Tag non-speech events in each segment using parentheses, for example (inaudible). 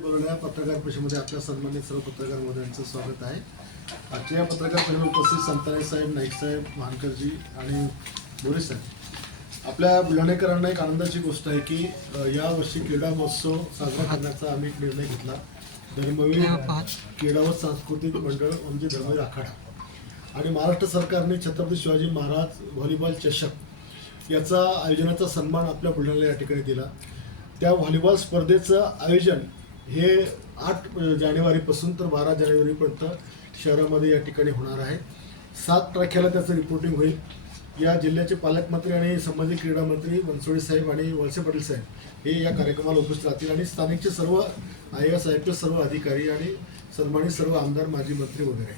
बोलवलेल्या पत्रकार परिषदेमध्ये आपल्या सन्मानित सर्व पत्रकार महोदयांचं स्वागत आहे. आजच्या या पत्रकार परिषदेत उपस्थित संतानाई साहेब नाईक साहेब मानकरजी आणि बोरे साहेब. आपल्या बुलढाणेकरांना एक आनंदाची गोष्ट आहे की अ, यावर्षी क्रीडा महोत्सव साजरा करण्याचा आम्ही एक निर्णय घेतला. धर्मवीर क्रीडा व सांस्कृतिक मंडळ म्हणजे धर्मवीर आखाडा. आणि महाराष्ट्र सरकारने छत्रपती शिवाजी महाराज व्हॉलीबॉल चषक याचा आयोजनाचा सन्मान आपल्या बुलढाण्याला या ठिकाणी दिला. त्या व्हॉलीबॉल स्पर्धेचं आयोजन हे आठ जानेवारीपासून तर बारा जानेवारीपर्यंत शहरामध्ये या ठिकाणी होणार आहे. सात तारखेला त्याचं रिपोर्टिंग होईल. या जिल्ह्याचे पालकमंत्री आणि संबंधित क्रीडा मंत्री बनसोडे साहेब आणि वळसे पाटील साहेब हे या कार्यक्रमाला उपस्थित राहतील आणि स्थानिकचे सर्व आय एस आयुक्त सर्व अधिकारी आणि सन्मानित सर्व आमदार माजी मंत्री वगैरे.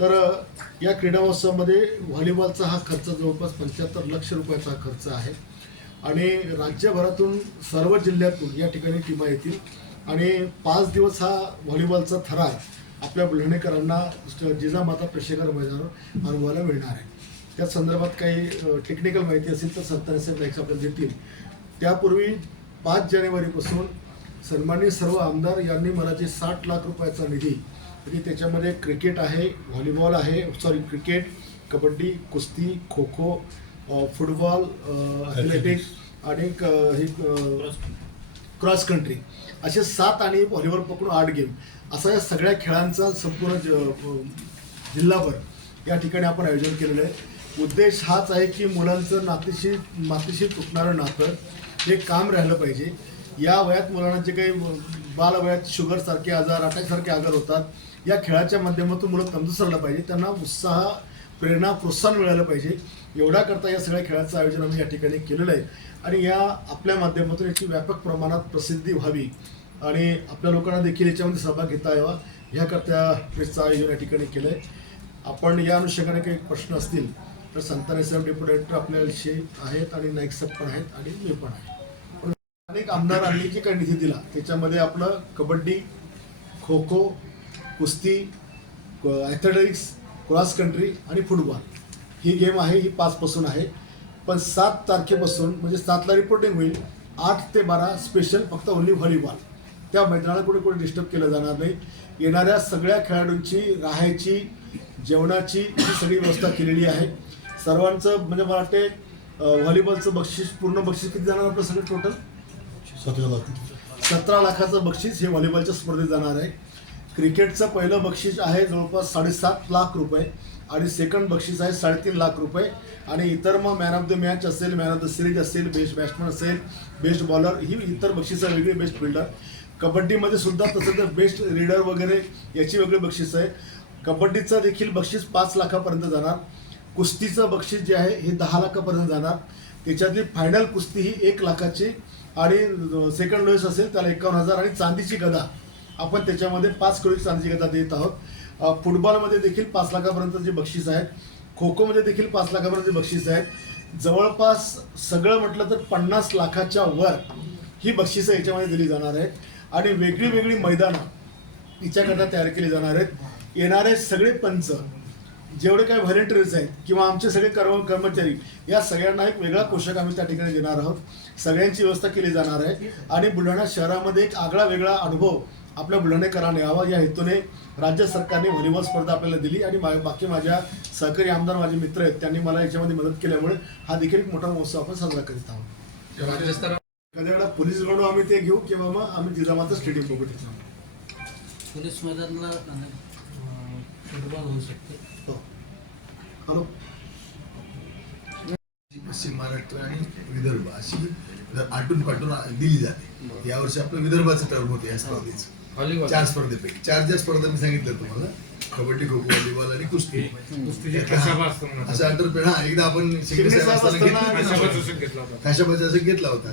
तर या क्रीडा महोत्सवामध्ये व्हॉलीबॉलचा हा खर्च जवळपास पंच्याहत्तर लक्ष रुपयाचा हा खर्च आहे. आणि राज्यभरातून सर्व जिल्ह्यातून या ठिकाणी टीमा येतील. आणि पाच दिवस हा व्हॉलीबॉलचा थरार आपल्या बुलढाणेकरांना जिजामाता प्रेक्षकर मैदानावर अनुभवायला मिळणार आहे. त्या संदर्भात काही टेक्निकल माहिती असेल तर सत्तावीस नाईक आपल्याला देतील. त्यापूर्वी पाच जानेवारीपासून सन्माननीय सर्व आमदार यांनी मला जे साठ लाख रुपयाचा निधी म्हणजे त्याच्यामध्ये क्रिकेट आहे व्हॉलीबॉल आहे सॉरी क्रिकेट कबड्डी कुस्ती खो खो फुटबॉल ॲथलेटिक्स आणि हे क्रॉस कंट्री असे सात आणि व्हॉलीबॉल पकडून आठ गेम. असा या सगळ्या खेळांचा संपूर्ण ज- जिल्हाभर या ठिकाणी आपण आयोजन केलेलं आहे. उद्देश हाच आहे की मुलांचं नातीशी मातीशी तुटणारं नातं हे काम राहिलं पाहिजे. या वयात मुलांना जे काही बालवयात शुगरसारखे आजार अटॅकसारखे आजार होतात या खेळाच्या माध्यमातून मुलं तंदुसरलं पाहिजे. त्यांना उत्साह प्रेरणा प्रोत्साहन मिळालं पाहिजे. एवढा करता या सगळ्या खेळाचं आयोजन आम्ही या ठिकाणी केलेलं आहे. आणि या आपल्या माध्यमातून याची व्यापक प्रमाणात प्रसिद्धी व्हावी आणि आपल्या लोकांना देखील याच्यामध्ये सहभाग घेता यावा ह्याकरता ट्रेसचं आयोजन या ठिकाणी केलं आहे आपण या अनुषंगाने काही प्रश्न असतील तर संताने साहेब डेप्युटी डायरेक्टर आपल्याशी आहेत आणि नाईक साहेब पण आहेत आणि मी पण आहे. अनेक आमदारांनी जे काही निधी दिला त्याच्यामध्ये आपलं कबड्डी खो खो कुस्ती ॲथलेटिक्स क्रॉस कंट्री आणि फुटबॉल. ही गेम आहे ही पाचपासून आहे. पण सात तारखेपासून म्हणजे सातला रिपोर्टिंग होईल. आठ ते बारा स्पेशल फक्त ओन्ली व्हॉलीबॉल त्या मैदानाला कुठे कुठे डिस्टर्ब केलं जाणार नाही. येणाऱ्या सगळ्या खेळाडूंची राहायची जेवणाची ही सगळी व्यवस्था केलेली आहे. सर्वांचं म्हणजे मला वाटते व्हॉलीबॉलचं बक्षीस पूर्ण बक्षीस किती जाणार आपलं सगळं टोटल सतरा लाखाचं बक्षीस हे व्हॉलीबॉलच्या स्पर्धेत जाणार आहे. क्रिकेटचं पहिलं बक्षीस आहे जवळपास साडेसात लाख रुपये आणि सेकंड बक्षीस आहे साडेतीन लाख रुपये. आणि इतर मग मॅन ऑफ द मॅच असेल मॅन ऑफ द सिरीज असेल बेस्ट बॅट्समन असेल बेस्ट बॉलर ही इतर बक्षिसं वेगळी बेस्ट फिल्डर कबड्डीमध्ये सुद्धा तसं तर बेस्ट रीडर वगैरे याची वेगळी बक्षीस आहे. कबड्डीचं देखील बक्षीस पाच लाखापर्यंत जाणार. कुस्तीचं बक्षीस जे आहे हे दहा लाखापर्यंत जाणार. त्याच्यातली फायनल कुस्ती ही एक लाखाची आणि सेकंड लोएस असेल त्याला एकावन्न हजार आणि चांदीची गदा. आपण त्याच्यामध्ये पाच करोडची सांजिकता देत आहोत. फुटबॉलमध्ये देखील पाच लाखापर्यंतचे बक्षीस आहेत. खो खोमध्ये देखील पाच लाखापर्यंतचे बक्षीस आहेत. जवळपास सगळं म्हटलं तर पन्नास लाखाच्या वर ही बक्षिसं याच्यामध्ये दिली जाणार आहेत. आणि वेगळी वेगळी मैदानं हिच्याकरता तयार केली जाणार आहेत. येणारे सगळे पंच जेवढे काही व्हॉलेंटियर्स आहेत किंवा आमचे सगळे कर्म कर्मचारी या सगळ्यांना एक वेगळा पोषक आम्ही त्या ठिकाणी देणार आहोत. सगळ्यांची व्यवस्था केली जाणार आहे. आणि बुलढाणा शहरामध्ये एक आगळा वेगळा अनुभव आपल्या बुलढाणेकरांना यावा या हेतूने राज्य सरकारने व्हॉलीबॉल स्पर्धा आपल्याला दिली आणि मा- बाकी माझ्या सहकारी आमदार माझे मित्र आहेत त्यांनी मला याच्यामध्ये मदत केल्यामुळे हा देखील एक मोठा महोत्सव आपण साजरा करीत आहोत. एखाद्या वेळेला पोलीस ग्राउंड आम्ही ते घेऊ किंवा मग आम्ही जिजामाता स्टेडियम बघू तिथं. पोलीस मैदानला फुटबॉल होऊ शकते. हो. हॅलो. पश्चिम महाराष्ट्र आणि विदर्भ अशी जर आटून पाटून दिली जाते. यावर्षी आपलं विदर्भाचं टर्म होते या स्पर्धेचं. चार स्पर्धेपैकी. चार ज्या स्पर्धा मी सांगितलं तुम्हाला कबड्डी खो खो व्हॉलीबॉल आणि कुस्ती. असं अंतर हा एकदा आपण खाशाबाचा असं घेतला होता?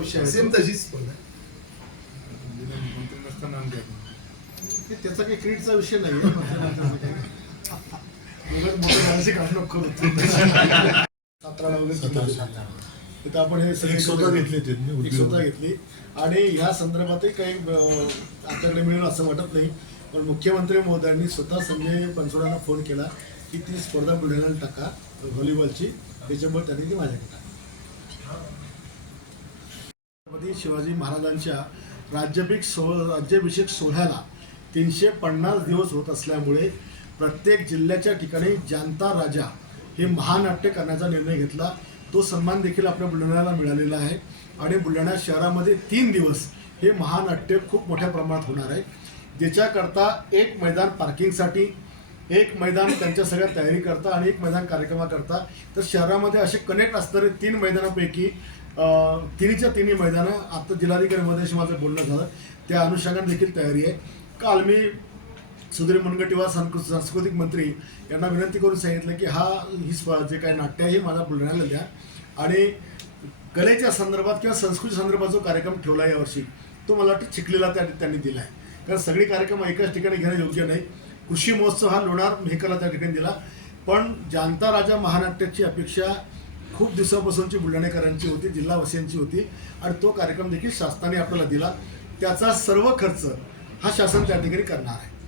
ही. सेम तशीच स्पर्धा. त्याचा काही क्रीडचा विषय नाही. (laughs) तिथं आपण हे सगळे स्वतः घेतले ते, स्वतः घेतली. आणि ह्या संदर्भातही काही आपल्याकडे मिळेल असं वाटत नाही. पण मुख्यमंत्री महोदयांनी स्वतः संजय बनसोडांना फोन केला की ती स्पर्धा बुलढाण्याला टाका व्हॉलीबॉलची. त्याच्यामुळे त्यांनी ती माझ्याकडे. छत्रपती शिवाजी महाराजांच्या राज्याभिषेक सो राज्याभिषेक सोहळ्याला तीनशे पन्नास दिवस होत असल्यामुळे प्रत्येक जिल्ह्याच्या ठिकाणी जानता राजा हे महानाट्य करण्याचा निर्णय घेतला. तो सन्मान देखील आपल्या बुलढाण्याला मिळालेला आहे. आणि बुलढाणा शहरामध्ये तीन दिवस हे महानाट्य खूप मोठ्या प्रमाणात होणार आहे. ज्याच्याकरता एक मैदान पार्किंगसाठी एक मैदान त्यांच्या सगळ्या तयारी करता आणि एक मैदान कार्यक्रमाकरता तर शहरामध्ये असे कनेक्ट असणारे तीन मैदानापैकी तिन्हीच्या तिन्ही मैदानं आता जिल्हाधिकारी मध्ये माझं बोलणं झालं त्या अनुषंगाने देखील तयारी आहे. काल मी सुधीर मुनगटीवार सांस्कृ- सांस्कृतिक मंत्री यांना विनंती करून सांगितलं की हा ही स्प- जे काही नाट्य आहे हे मला बुलढाण्याला द्या. आणि कलेच्या संदर्भात किंवा संस्कृती संदर्भात जो कार्यक्रम ठेवला आहे यावर्षी तो मला वाटतं चिखलीला त्या त्यांनी दिला आहे. कारण सगळे कार्यक्रम एकाच ठिकाणी घेणं योग्य नाही. कृषी महोत्सव हा लोणार मेहकरला त्या ठिकाणी दिला. पण जानता राजा महानाट्याची अपेक्षा खूप दिवसापासूनची बुलढाणेकरांची होती जिल्हावासियांची होती. आणि तो कार्यक्रम देखील शासनाने आपल्याला दिला. त्याचा सर्व खर्च हा शासन त्या ठिकाणी करणार आहे.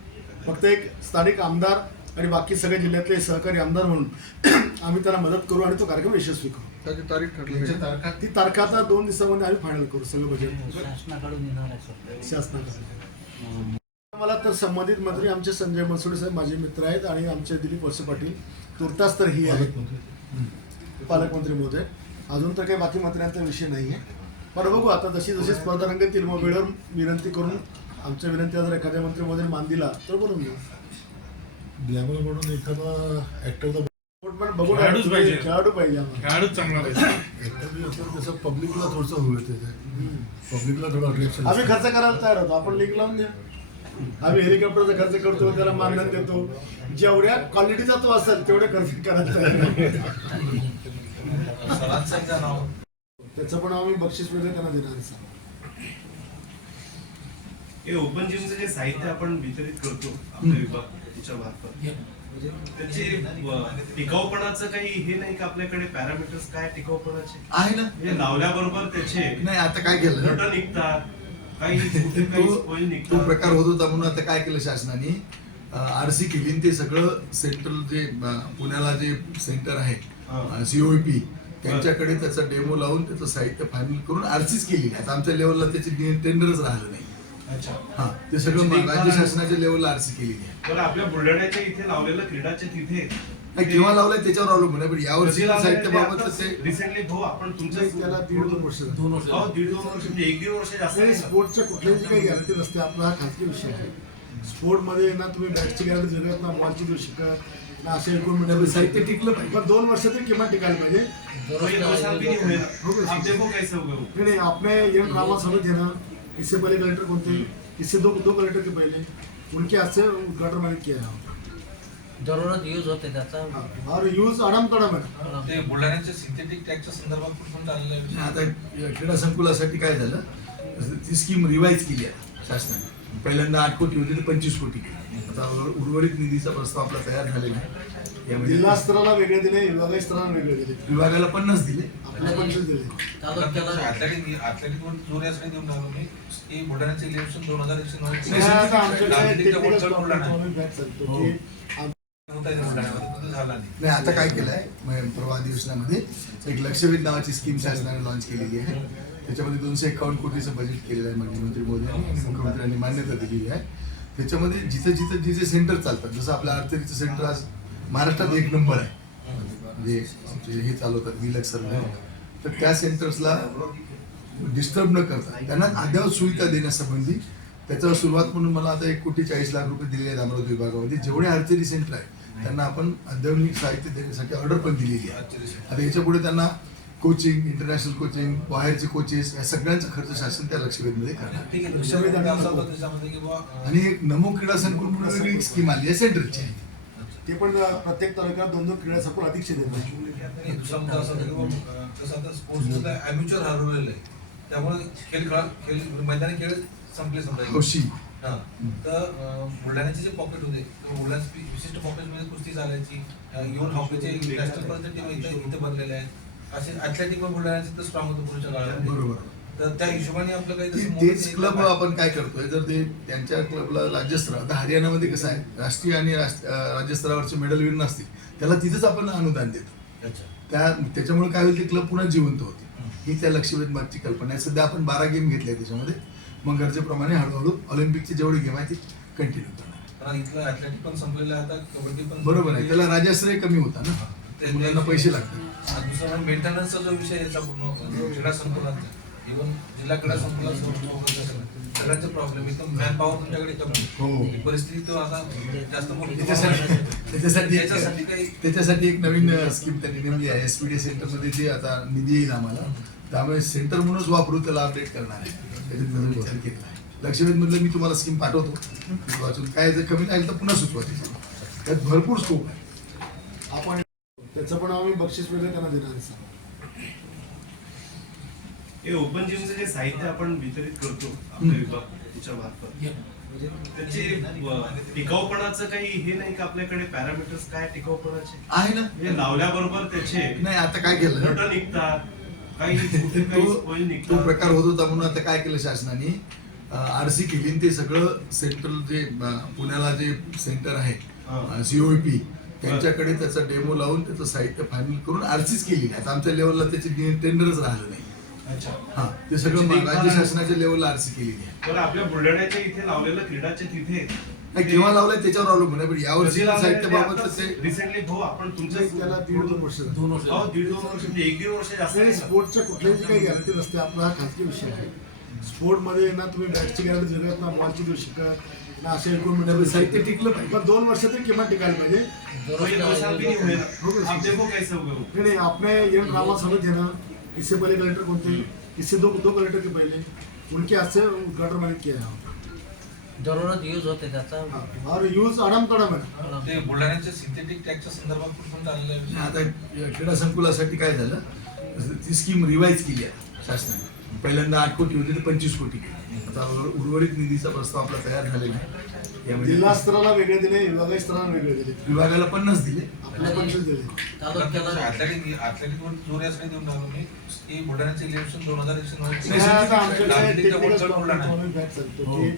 फक्त एक स्थानिक आमदार आणि बाकी सगळ्या जिल्ह्यातले सहकारी आमदार म्हणून (clears throat) आम्ही त्यांना मदत करू आणि तो कार्यक्रम यशस्वी करू. त्याची तारीख ठरली ती तारखा आता दोन दिवसामध्ये आम्ही फायनल करू सगळं बजेट शासनाकडून येणार आहे सर शासनाकडे मला तर संबंधित मंत्री आमचे संजय मनसुडे साहेब माझे मित्र आहेत आणि आमचे दिलीप वळसे पाटील. तुर्तास तर ही आहे पालकमंत्री. महोदय. अजून तर काही बाकी मंत्र्यांचा विषय नाही आहे पण बघू आता जशी जशी स्पर्धा रंगतील मग वेळेवर विनंती करून आमच्या विनंतीला जर एखाद्या मंत्री महोदय मान दिला तर बोलून घेऊ ग्लॅमर म्हणून एखादा ऍक्टरचा पण बघू ना, खेळाडूच तुम्ही पाहिजे. खेळाडू पाहिजे आम्हाला. खेळाडूच चांगला पाहिजे. ऍक्टर तसं पब्लिकला थोडंसं पब्लिकला थोडं अट्रॅक्शन आम्ही खर्च करायला तयार होतो. आपण लिंक लावून द्या. आम्ही हेलिकॉप्टरचा खर्च करतो त्याला मानधन देतो. जेवढ्या क्वालिटीचा तो असेल तेवढे खर्च करायला तयार आहे. त्याचं पण आम्ही बक्षीस वगैरे त्यांना देणार आहे सर. हे ओपन जिमचं जे साहित्य आपण वितरित करतो आपल्या विभागाच्या मार्फत त्याचे व- टिकाऊपणाचं काही हे नाही का आपल्याकडे पॅरामीटर्स काय टिकाऊपणाचे? आहे ना. हे लावल्याबरोबर त्याचे नाही आता काय केलं? घटन निघतात काही (laughs) प्रकार होत होता म्हणून आता काय केलं शासनाने? आर सी केली. आणि ते सगळं सेंट्रल जे पुण्याला जे सेंटर हा. आहे सीओपी त्यांच्याकडे त्याचा डेमो लावून त्याचं साहित्य फायनल करून आरसीच केली. आता आमच्या लेवलला त्याची टेंडरच राहिलं नाही. अच्छा. हा ते सगळं त्याची मग राज्य देखभाल- शासनाच्या लेवलला आरसी केलेली आहे. तर आपल्या बुलढाण्याच्या इथे लावलेलं क्रीडाच्या तिथे नाही, केव्हा लावलंय त्याच्यावर अवलंबून आहे पण यावर्षी साहित्याबाबत ते रिसेंटली भाऊ आपण तुमच्या त्याला दीड दोन वर्ष झाली. दोन वर्ष हो दीड दोन वर्ष म्हणजे एक दीड वर्ष जास्त नाही नाही. स्पोर्टच्या कुठल्याही काही गॅरंटी नसते आपला हा खाजगी विषय आहे. स्पोर्टमध्ये ना तुम्ही बॅटची गॅरंटी देऊ शकत ना बॉलची देऊ शकत ना असे एकूण त्यामुळे साहित्य टिकलं पाहिजे. पण दोन वर्ष तरी किमान टिकायला पाहिजे. तो ये दो साल भी नहीं हुए गए। आप देखो कैसे हो गए नहीं नहीं आपने ये ड्रामा समझ थे ना इससे पहले कलेक्टर कौन थे? इससे दो दो कलेक्टर के पहले। उनके हाथ से उद्घाटन मैंने किया है जरूरत यूज होते त्याचा. हाँ, और यूज आराम कड़म है ते बुलढाण्याच्या सिंथेटिक टॅगच्या संदर्भात पण चाललेला विषय आता क्रीडा संकुलासाठी काय झालं? ती स्कीम रिवाईज केली आहे शासनाने. पहिल्यांदा आठ कोटी होती तर पंचवीस कोटी केली. आता उर्वरित निधीचा प्रस्ताव आपला तयार झालेला आहे. जिल्हा स्तराला वेगळे दिले विभागीय स्तराला वेगळे दिले. विभागाला पन्नास दिले. आपल्या पंचवीस दिले. मी नाही, आता आमच्याकडे technical problem आम्ही back चालतो. की नाही. काय केलं आहे परवा अधिवेशनामध्ये एक लक्षवेध नावाची स्कीम शासनाने लॉन्च केलेली आहे. त्याच्यामध्ये दोनशे एकावन्न कोटीचं बजेट केलेलं आहे माननीय मंत्री मोदयांनी आणि मुख्यमंत्र्यांनी मान्यता दिलेली आहे. त्याच्यामध्ये जिथं जिथं जिथे सेंटर चालतात जसं आपलं आर्चरीचं सेंटर आज महाराष्ट्रात एक नंबर आहे. म्हणजे आमचे हे चालवतात विलक सर तर त्या सेंटर्सला डिस्टर्ब न करता त्यांना अद्यावत सुविधा देण्यासंबंधी त्याच्यावर सुरुवात म्हणून मला आता एक कोटी चाळीस लाख रुपये दिलेले आहेत अमरावती विभागामध्ये. जेवढे आर्चरी सेंटर आहे त्यांना आपण अत्याधुनिक साहित्य देण्यासाठी ऑर्डर पण दिलेली आहे. आता याच्यापुढे त्यांना कोचिंग इंटरनॅशनल कोचिंग बाहेरचे कोचेस या सगळ्यांचा खर्च शासन त्या लक्षवेधमध्ये करणार. आणि एक नमो क्रीडा संकुल म्हणून वेगळी स्कीम आली आहे सेंटरची ते पण प्रत्येक तालुक्यात दोन दोन क्रीडा संकुल अधीक्षक देतात नाही, दुसरा मुद्दा असा कसं आता स्पोर्ट्स ॲम्युच्युअर हरवलेलं आहे त्यामुळे खेळ खेळा खेळ मैदानी खेळ संपले समजा हौशी. हा. तर बुलढाण्याचे जे पॉकेट होते तर बुलढाण्याचे वि- विशिष्ट पॉकेटमध्ये कुस्ती चालायची इव्हन हॉकीचे नॅशनल पर्यंत टीम इथे इथे बनलेल्या आहेत. असे ॲथलेटिक पण बुलढाण्याचे तर स्ट्रॉंग होतं पुढच्या काळामध्ये. बरोबर. तर त्या हिशोबाने आपलं काही तेच क्लब. आपण काय करतोय जर ते त्यांच्या क्लबला राज्यस्तरावर आता हरियाणामध्ये कसं आहे राष्ट्रीय आणि राज्यस्तरावरचे मेडल विन असतील त्याला तिथंच आपण अनुदान देतो. त्या त्याच्यामुळे काय होईल ते क्लब पुन्हा जिवंत होते ही त्या लक्षवेध मागची कल्पना आहे. सध्या आपण बारा गेम घेतले त्याच्यामध्ये. मग गरजेप्रमाणे हळूहळू ऑलिम्पिकचे जेवढे गेम आहे ते कंटिन्यू करणार. कारण इथलं ऍथलेटिक पण संपलेलं आहे आता कबड्डी पण बरोबर आहे. त्याला राजाश्रय कमी होता ना. मुलांना पैसे लागतात. दुसरा म्हणजे मेंटेनन्सचा जो विषय आहे याचा पूर्ण क्रीडा संकुलात इव्हन जिल्हा क्रीडा संकुलात सगळ्यांचे प्रॉब्लेम एकदम मॅन पॉवर तुमच्याकडे कमी हो. ही परिस्थिती तो आता जास्त मोठी त्याच्यासाठी त्याच्यासाठी काही त्याच्यासाठी एक नवीन स्कीम त्यांनी नेमली आहे. एस पी डी सेंटरमध्ये जे आता निधी येईल आम्हाला त्यामुळे सेंटर म्हणूनच वापरू त्याला अपडेट करणार आहे. त्याच्यात नवीन विचार केला आहे लक्षवेध मधलं मी तुम्हाला स्कीम पाठवतो. ती वाचून काय जर कमी लागेल तर पुन्हा सुचवा ती. त्यात भरपूर स्कोप आहे. आपण त्याचं पण आम्ही बक्षीस वगैरे त्यांना देणार. हे ओपन जिमचं जे साहित्य आपण वितरित करतो आपल्या विभागाच्या मार्फत त्याचे टिकाऊपणाचं काही हे नाही का आपल्याकडे पॅरामीटर्स काय टिकाऊपणाचे? आहे ना. म्हणजे लावल्याबरोबर त्याचे नाही आता काय केलं? नट निघतात काही (laughs) तो प्रकार होत होता म्हणून आता काय केलं शासनाने? आरसी केली ते सगळं सेंट्रल जे पुण्याला जे सेंटर हा. आहे सीओपी त्यांच्याकडे त्याचा डेमो लावून त्याचं साहित्य फायनल करून आरसीच केली. नाही आता आमच्या लेवलला त्याची टेंडरच राहिलं नाही. हा ते सगळं राज्य शासनाच्या लेवलला आरसी केलेली आहे. तर आपल्या बुलढाण्याच्या इथे लावलेलं क्रीडाचे तिथे नाही, केव्हा लावलंय त्याच्यावर अवलंबून आहे पण यावर्षी साहित्याबाबत ते रिसेंटली भाऊ आपण तुमच्या त्याला दीड दोन वर्ष. दोन वर्ष दीड दोन वर्ष म्हणजे एक दीड वर्ष जास्त नाही? स्पोर्टच्या कुठल्याही काही गॅरंटी नसते आपला हा खाजगी विषय आहे. स्पोर्टमध्ये ना तुम्ही बॅटची गॅरंटी देऊ शकत ना बॉलची देऊ शकत ना असे एकूण त्यामुळे साहित्य टिकलं पाहिजे. पण दोन वर्ष तरी किमान टिकायला पाहिजे. नहीं. हुए हो गया। आप देखो इससे पहले कलेक्टर कौन थे? इससे दो दो कलेक्टर के पहले। उनके हाथ से उद्घाटन मैंने किया है। जरूरत यूज होते त्याचा? हाँ, और यूज अडम कडम है। ते बुलढाण्याच्या सिंथेटिक टॅगच्या संदर्भात पण चाललेला आहे. आता क्रीडा संकुलासाठी काय झालं? ती स्कीम रिवाईज केली आहे शासनाने. पहिल्यांदा आठ कोटी होती तर पंचवीस कोटी आता उर्वर- उर्वरित निधीचा प्रस्ताव आपला तयार झालेला आहे. यामध्ये जिल्हा स्तराला वेगळे दिले विभागीय स्तराला वेगळे दिले. विभागाला पन्नास दिले. आपल्या पंचवीस दिले. नाही, आता आमच्याकडे बुलढाणा आहे. म्हणून back चालतो हो. की